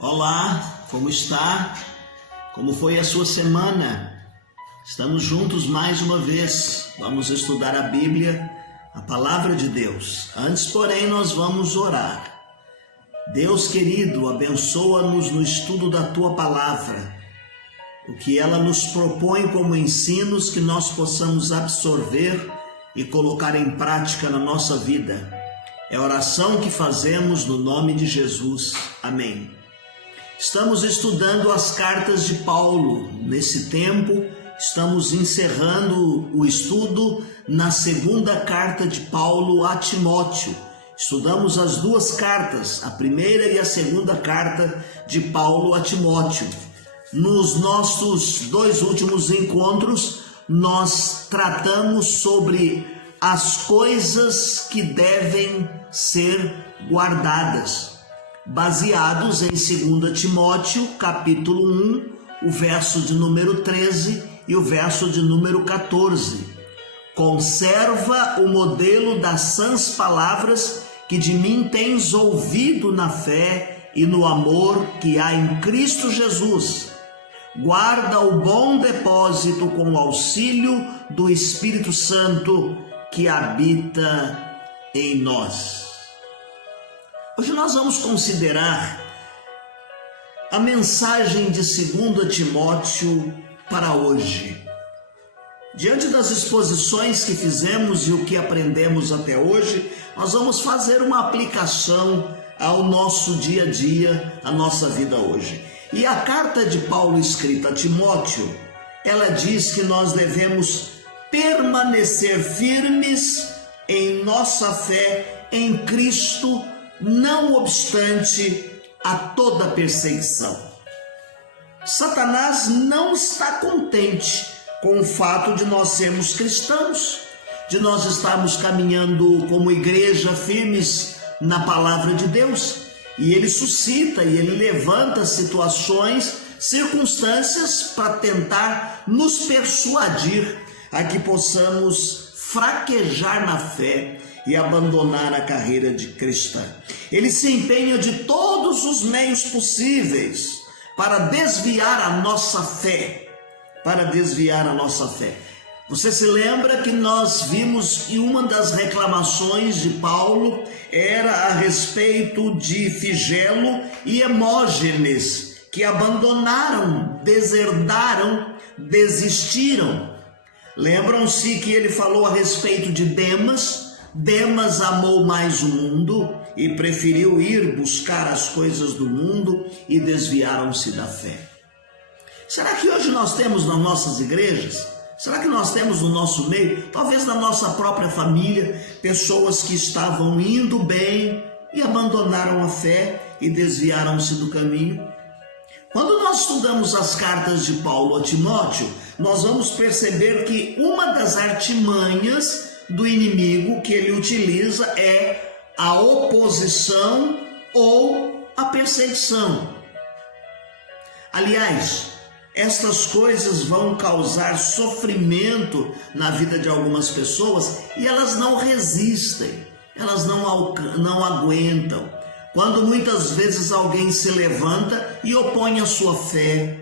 Olá, como está? Como foi a sua semana? Estamos juntos mais uma vez. Vamos estudar a Bíblia, a Palavra de Deus. Antes, porém, nós vamos orar. Deus querido, abençoa-nos no estudo da Tua Palavra. O que ela nos propõe como ensinos que nós possamos absorver e colocar em prática na nossa vida. É a oração que fazemos no nome de Jesus. Amém. Estamos estudando as cartas de Paulo. Nesse tempo, estamos encerrando o estudo na segunda carta de Paulo a Timóteo. Estudamos as duas cartas, a primeira e a segunda carta de Paulo a Timóteo. Nos nossos dois últimos encontros, nós tratamos sobre as coisas que devem ser guardadas, baseados em 2 Timóteo, capítulo 1, o verso de número 13 e o verso de número 14. Conserva o modelo das sãs palavras que de mim tens ouvido na fé e no amor que há em Cristo Jesus. Guarda o bom depósito com o auxílio do Espírito Santo que habita em nós. Hoje nós vamos considerar a mensagem de 2 Timóteo para hoje. Diante das exposições que fizemos e o que aprendemos até hoje, nós vamos fazer uma aplicação ao nosso dia a dia, à nossa vida hoje. E a carta de Paulo escrita a Timóteo, ela diz que nós devemos permanecer firmes em nossa fé em Cristo, não obstante a toda perseguição. Satanás não está contente com o fato de nós sermos cristãos, de nós estarmos caminhando como igreja firmes na palavra de Deus, e ele suscita e ele levanta situações, circunstâncias para tentar nos persuadir a que possamos fraquejar na fé e abandonar a carreira de cristã. Ele se empenha de todos os meios possíveis para desviar a nossa fé, Você se lembra que nós vimos que uma das reclamações de Paulo era a respeito de Figelo e Hermógenes, que abandonaram, deserdaram, desistiram. Lembram-se que ele falou a respeito de Demas. Demas amou mais o mundo e preferiu ir buscar as coisas do mundo e desviaram-se da fé. Será que hoje nós temos nas nossas igrejas, será que nós temos no nosso meio, talvez na nossa própria família, pessoas que estavam indo bem e abandonaram a fé e desviaram-se do caminho? Quando nós estudamos as cartas de Paulo a Timóteo, nós vamos perceber que uma das artimanhas do inimigo que ele utiliza é a oposição ou a perseguição. Aliás, estas coisas vão causar sofrimento na vida de algumas pessoas e elas não resistem, elas não aguentam. Quando muitas vezes alguém se levanta e opõe a sua fé,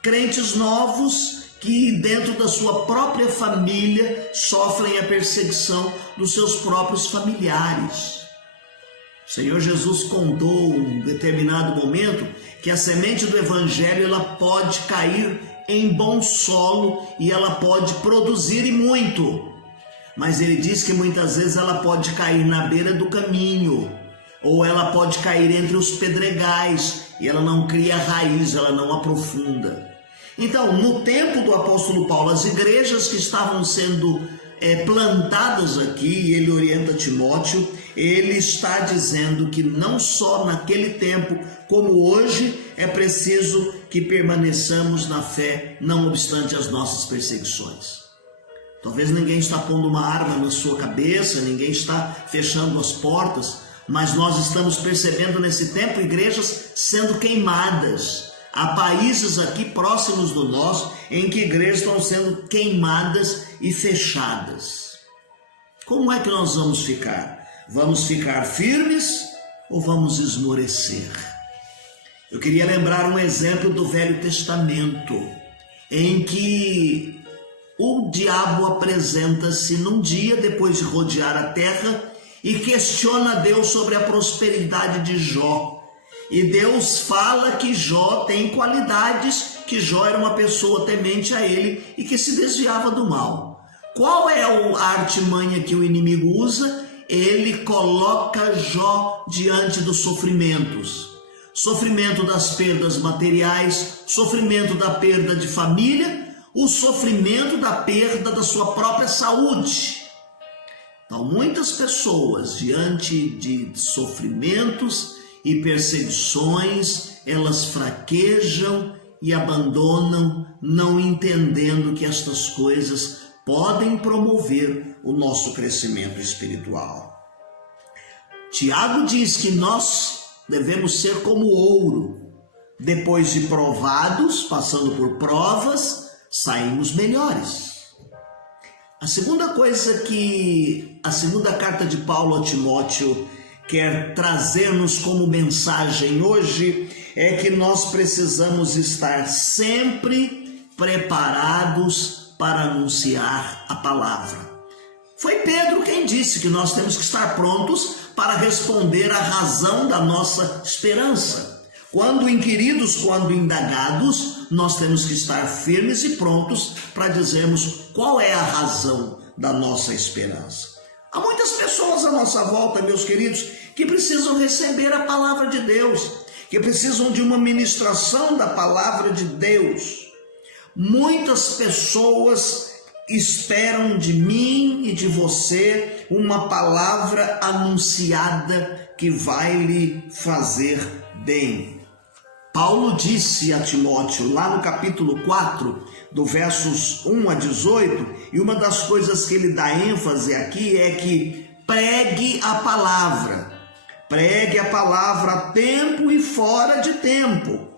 crentes novos que dentro da sua própria família sofrem a perseguição dos seus próprios familiares. O Senhor Jesus contou em um determinado momento que a semente do Evangelho ela pode cair em bom solo e ela pode produzir e muito. Mas ele diz que muitas vezes ela pode cair na beira do caminho, ou ela pode cair entre os pedregais e ela não cria raiz, ela não aprofunda. Então, no tempo do apóstolo Paulo, as igrejas que estavam sendo plantadas aqui, e ele orienta Timóteo, ele está dizendo que não só naquele tempo, como hoje, é preciso que permaneçamos na fé, não obstante as nossas perseguições. Talvez ninguém está pondo uma arma na sua cabeça, ninguém está fechando as portas, mas nós estamos percebendo nesse tempo igrejas sendo queimadas. Há países aqui próximos do nosso em que igrejas estão sendo queimadas e fechadas. Como é que nós vamos ficar? Vamos ficar firmes ou vamos esmorecer? Eu queria lembrar um exemplo do Velho Testamento, em que o diabo apresenta-se num dia depois de rodear a terra e questiona Deus sobre a prosperidade de Jó. E Deus fala que Jó tem qualidades, que Jó era uma pessoa temente a ele e que se desviava do mal. Qual é a artimanha que o inimigo usa? Ele coloca Jó diante dos sofrimentos. Sofrimento das perdas materiais, sofrimento da perda de família, o sofrimento da perda da sua própria saúde. Então, muitas pessoas, diante de sofrimentos e perseguições, elas fraquejam e abandonam, não entendendo que estas coisas podem promover o nosso crescimento espiritual. Tiago diz que nós devemos ser como ouro. Depois de provados, passando por provas, saímos melhores. A segunda coisa que a segunda carta de Paulo a Timóteo quer trazer-nos como mensagem hoje é que nós precisamos estar sempre preparados para anunciar a palavra. Foi Pedro quem disse que nós temos que estar prontos para responder à razão da nossa esperança. Quando inquiridos, quando indagados, nós temos que estar firmes e prontos para dizermos qual é a razão da nossa esperança. Há muitas pessoas à nossa volta, meus queridos, que precisam receber a palavra de Deus, que precisam de uma ministração da palavra de Deus. Muitas pessoas esperam de mim e de você uma palavra anunciada que vai lhe fazer bem. Paulo disse a Timóteo, lá no capítulo 4, do versos 1 a 18, e uma das coisas que ele dá ênfase aqui é que pregue a palavra a tempo e fora de tempo.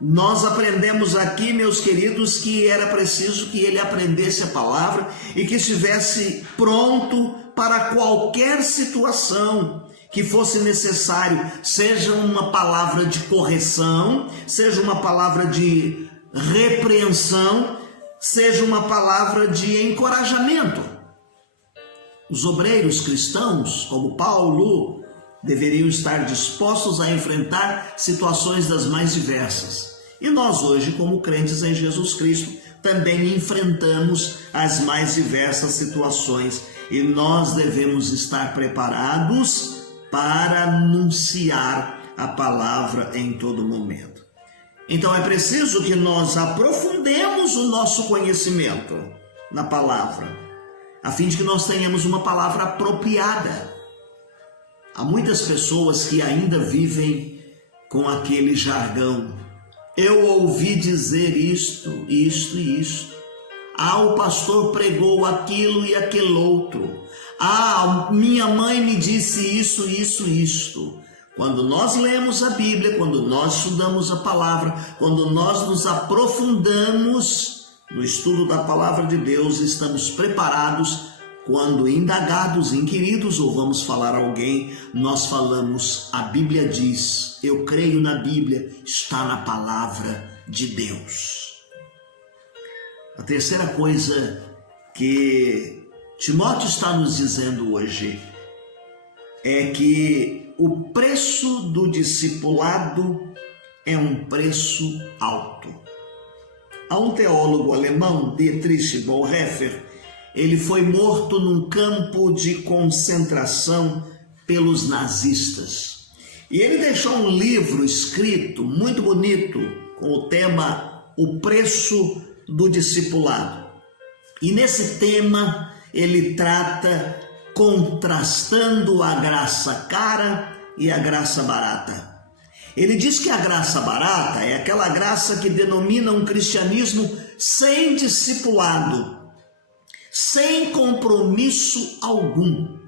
Nós aprendemos aqui, meus queridos, que era preciso que ele aprendesse a palavra e que estivesse pronto para qualquer situação que fosse necessário, seja uma palavra de correção, seja uma palavra de repreensão, seja uma palavra de encorajamento. Os obreiros cristãos, como Paulo, deveriam estar dispostos a enfrentar situações das mais diversas. E nós hoje, como crentes em Jesus Cristo, também enfrentamos as mais diversas situações e nós devemos estar preparados para anunciar a palavra em todo momento. Então é preciso que nós aprofundemos o nosso conhecimento na palavra, a fim de que nós tenhamos uma palavra apropriada. Há muitas pessoas que ainda vivem com aquele jargão. Eu ouvi dizer isto, isto e isto. Ah, o pastor pregou aquilo e aquele outro. Ah, minha mãe me disse isso, isso, isto. Quando nós lemos a Bíblia, quando nós estudamos a palavra, quando nós nos aprofundamos no estudo da palavra de Deus, estamos preparados. Quando indagados, inquiridos ou vamos falar a alguém, nós falamos, a Bíblia diz, eu creio na Bíblia, está na palavra de Deus. A terceira coisa que Timóteo está nos dizendo hoje é que o preço do discipulado é um preço alto. Há um teólogo alemão, Dietrich Bonhoeffer, ele foi morto num campo de concentração pelos nazistas. E ele deixou um livro escrito, muito bonito, com o tema O Preço do Discipulado. E nesse tema ele trata contrastando a graça cara e a graça barata. Ele diz que a graça barata é aquela graça que denomina um cristianismo sem discipulado, sem compromisso algum.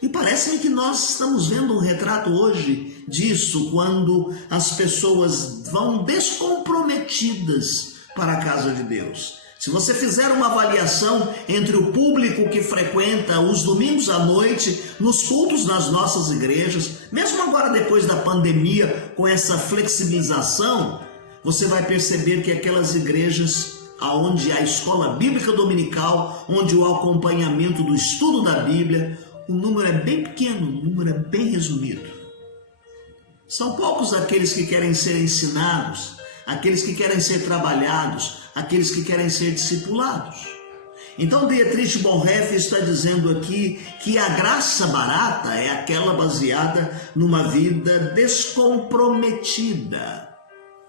E parece que nós estamos vendo um retrato hoje disso, quando as pessoas vão descomprometidas para a casa de Deus. Se você fizer uma avaliação entre o público que frequenta os domingos à noite, nos cultos nas nossas igrejas, mesmo agora depois da pandemia, com essa flexibilização, você vai perceber que aquelas igrejas onde a escola bíblica dominical, onde o acompanhamento do estudo da Bíblia, o número é bem pequeno, o número é bem resumido. São poucos aqueles que querem ser ensinados, aqueles que querem ser trabalhados, aqueles que querem ser discipulados. Então Dietrich Bonhoeffer está dizendo aqui que a graça barata é aquela baseada numa vida descomprometida,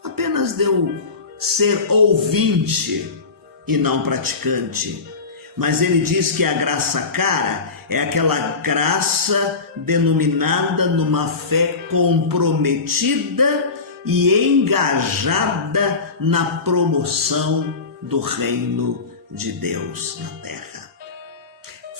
apenas de eu ser ouvinte e não praticante. Mas ele diz que a graça cara é aquela graça denominada numa fé comprometida e engajada na promoção do reino de Deus na terra.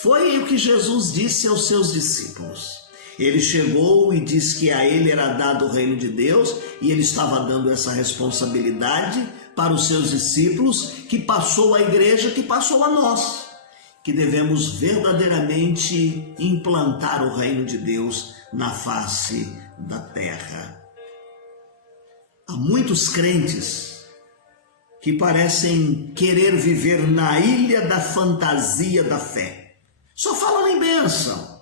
Foi o que Jesus disse aos seus discípulos. Ele chegou e disse que a ele era dado o reino de Deus e ele estava dando essa responsabilidade para os seus discípulos, que passou à igreja, que passou a nós, que devemos verdadeiramente implantar o reino de Deus na face da terra. Há muitos crentes que parecem querer viver na ilha da fantasia da fé. Só falam em bênção.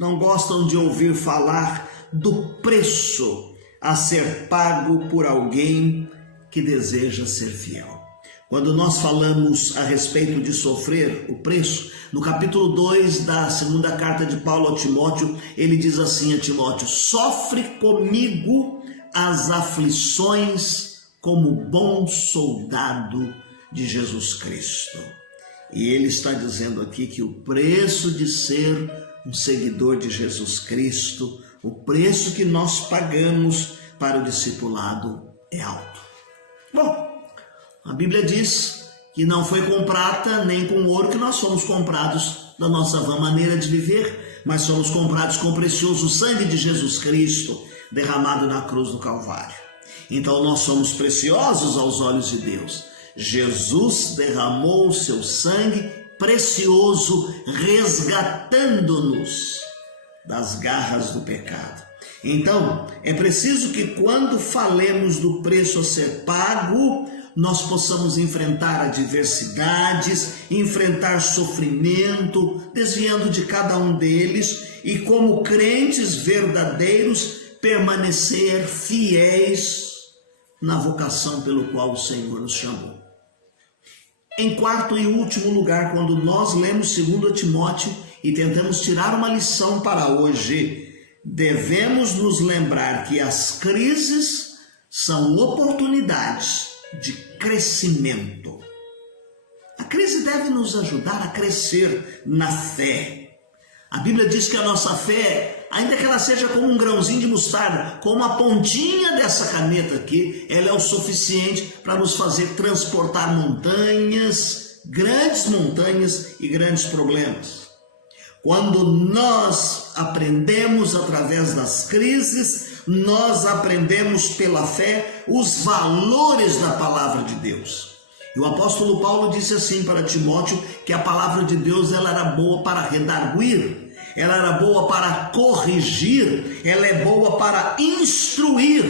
Não gostam de ouvir falar do preço a ser pago por alguém que deseja ser fiel. Quando nós falamos a respeito de sofrer o preço, no capítulo 2 da segunda carta de Paulo a Timóteo, ele diz assim a Timóteo: sofre comigo as aflições como bom soldado de Jesus Cristo. E ele está dizendo aqui que o preço de ser um seguidor de Jesus Cristo, o preço que nós pagamos para o discipulado é alto. Bom, a Bíblia diz que não foi com prata nem com ouro que nós fomos comprados da nossa vã maneira de viver, mas somos comprados com o precioso sangue de Jesus Cristo, derramado na cruz do Calvário. Então nós somos preciosos aos olhos de Deus. Jesus derramou o seu sangue precioso, resgatando-nos das garras do pecado. Então, é preciso que quando falemos do preço a ser pago, nós possamos enfrentar adversidades, enfrentar sofrimento, desviando de cada um deles e, como crentes verdadeiros, permanecer fiéis na vocação pelo qual o Senhor nos chamou. Em quarto e último lugar, quando nós lemos 2 Timóteo e tentamos tirar uma lição para hoje, devemos nos lembrar que as crises são oportunidades de crescimento. A crise deve nos ajudar a crescer na fé. A Bíblia diz que a nossa fé, ainda que ela seja como um grãozinho de mostarda, como a pontinha dessa caneta aqui, ela é o suficiente para nos fazer transportar montanhas, grandes montanhas e grandes problemas. Quando nós aprendemos através das crises, nós aprendemos pela fé os valores da palavra de Deus. E o apóstolo Paulo disse assim para Timóteo que a palavra de Deus ela era boa para redarguir, ela era boa para corrigir, ela é boa para instruir.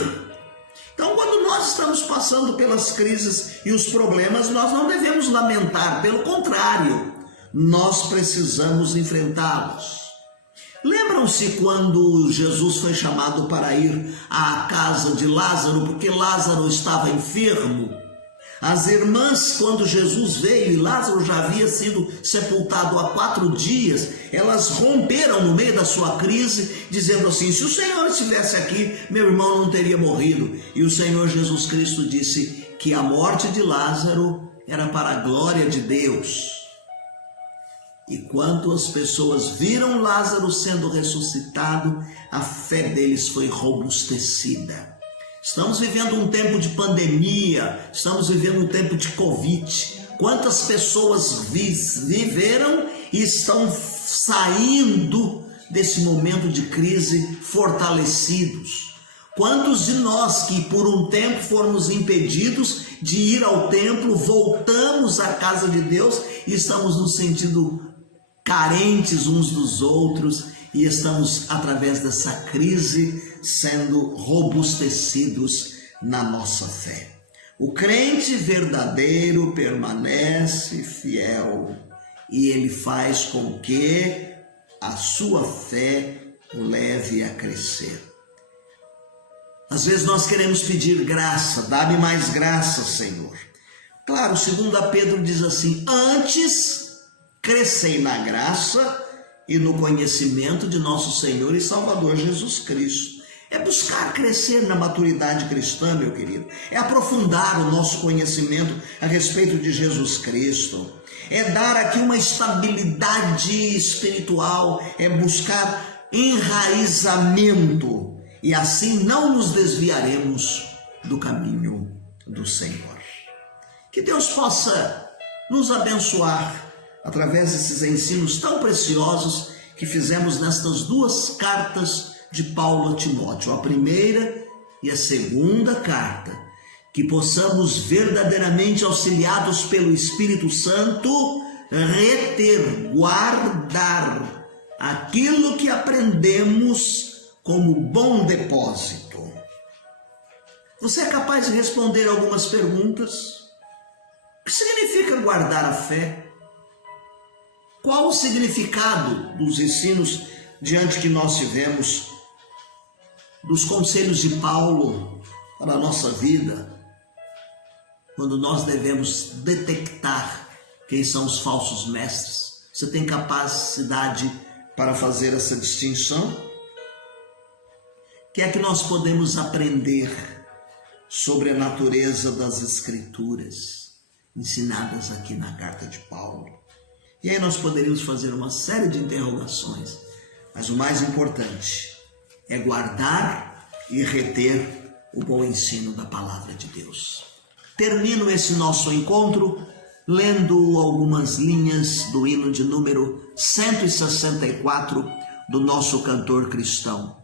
Então, quando nós estamos passando pelas crises e os problemas, nós não devemos lamentar, pelo contrário, nós precisamos enfrentá-los. Lembram-se quando Jesus foi chamado para ir à casa de Lázaro, porque Lázaro estava enfermo? As irmãs, quando Jesus veio e Lázaro já havia sido sepultado há 4 dias, elas romperam no meio da sua crise, dizendo assim: se o Senhor estivesse aqui, meu irmão não teria morrido. E o Senhor Jesus Cristo disse que a morte de Lázaro era para a glória de Deus. E quando as pessoas viram Lázaro sendo ressuscitado, a fé deles foi robustecida. Estamos vivendo um tempo de pandemia, estamos vivendo um tempo de Covid. Quantas pessoas viveram e estão saindo desse momento de crise fortalecidos? Quantos de nós que por um tempo fomos impedidos de ir ao templo, voltamos à casa de Deus e estamos nos sentindo carentes uns dos outros e estamos, através dessa crise, sendo robustecidos na nossa fé. O crente verdadeiro permanece fiel e ele faz com que a sua fé o leve a crescer. Às vezes nós queremos pedir graça, dá-me mais graça, Senhor. Claro, 2 Pedro diz assim: antes crescei na graça e no conhecimento de nosso Senhor e Salvador Jesus Cristo. É buscar crescer na maturidade cristã, meu querido. É aprofundar o nosso conhecimento a respeito de Jesus Cristo. É dar aqui uma estabilidade espiritual, é buscar enraizamento. E assim não nos desviaremos do caminho do Senhor. Que Deus possa nos abençoar através desses ensinos tão preciosos que fizemos nestas duas cartas de Paulo a Timóteo, a primeira e a segunda carta. Que possamos verdadeiramente, auxiliados pelo Espírito Santo, reter, guardar aquilo que aprendemos como bom depósito. Você é capaz de responder algumas perguntas? O que significa guardar a fé? Qual o significado dos ensinos diante que nós tivemos, dos conselhos de Paulo para a nossa vida, quando nós devemos detectar quem são os falsos mestres? Você tem capacidade para fazer essa distinção? O que é que nós podemos aprender sobre a natureza das Escrituras ensinadas aqui na carta de Paulo? E aí nós poderíamos fazer uma série de interrogações, mas o mais importante é guardar e reter o bom ensino da palavra de Deus. Termino esse nosso encontro lendo algumas linhas do hino de número 164 do nosso cantor cristão.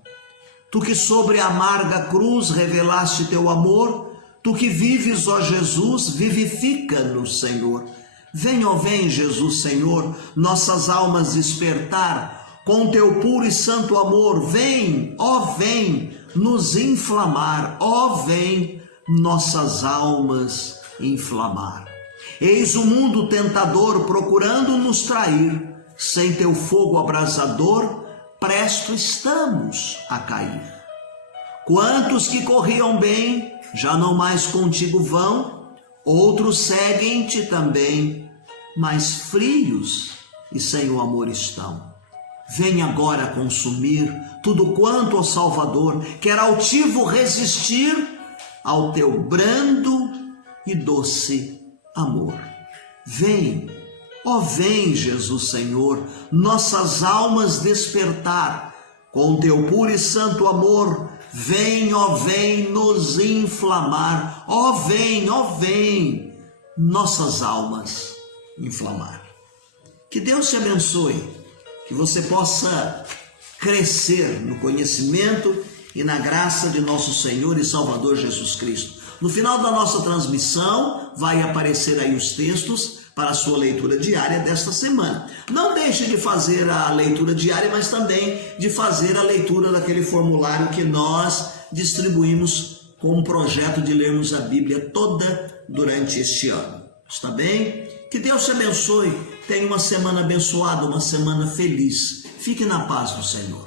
Tu que sobre a amarga cruz revelaste teu amor, tu que vives, ó Jesus, vivifica-nos, Senhor. Vem, ó vem, Jesus, Senhor, nossas almas despertar com teu puro e santo amor. Vem, ó vem, nos inflamar, ó vem, nossas almas inflamar. Eis o mundo tentador procurando nos trair, sem teu fogo abrasador, presto estamos a cair. Quantos que corriam bem, já não mais contigo vão, outros seguem-te também, mas frios e sem o amor estão. Vem agora consumir tudo quanto, ó Salvador, quer altivo resistir ao teu brando e doce amor. Vem, ó vem, Jesus Senhor, nossas almas despertar com teu puro e santo amor. Vem, ó vem, nos inflamar. Ó vem, nossas almas inflamar. Que Deus te abençoe, que você possa crescer no conhecimento e na graça de nosso Senhor e Salvador Jesus Cristo. No final da nossa transmissão vai aparecer aí os textos para a sua leitura diária desta semana. Não deixe de fazer a leitura diária, mas também de fazer a leitura daquele formulário que nós distribuímos com um projeto de lermos a Bíblia toda durante este ano. Está bem? Que Deus te abençoe. Tenha uma semana abençoada, uma semana feliz. Fique na paz do Senhor.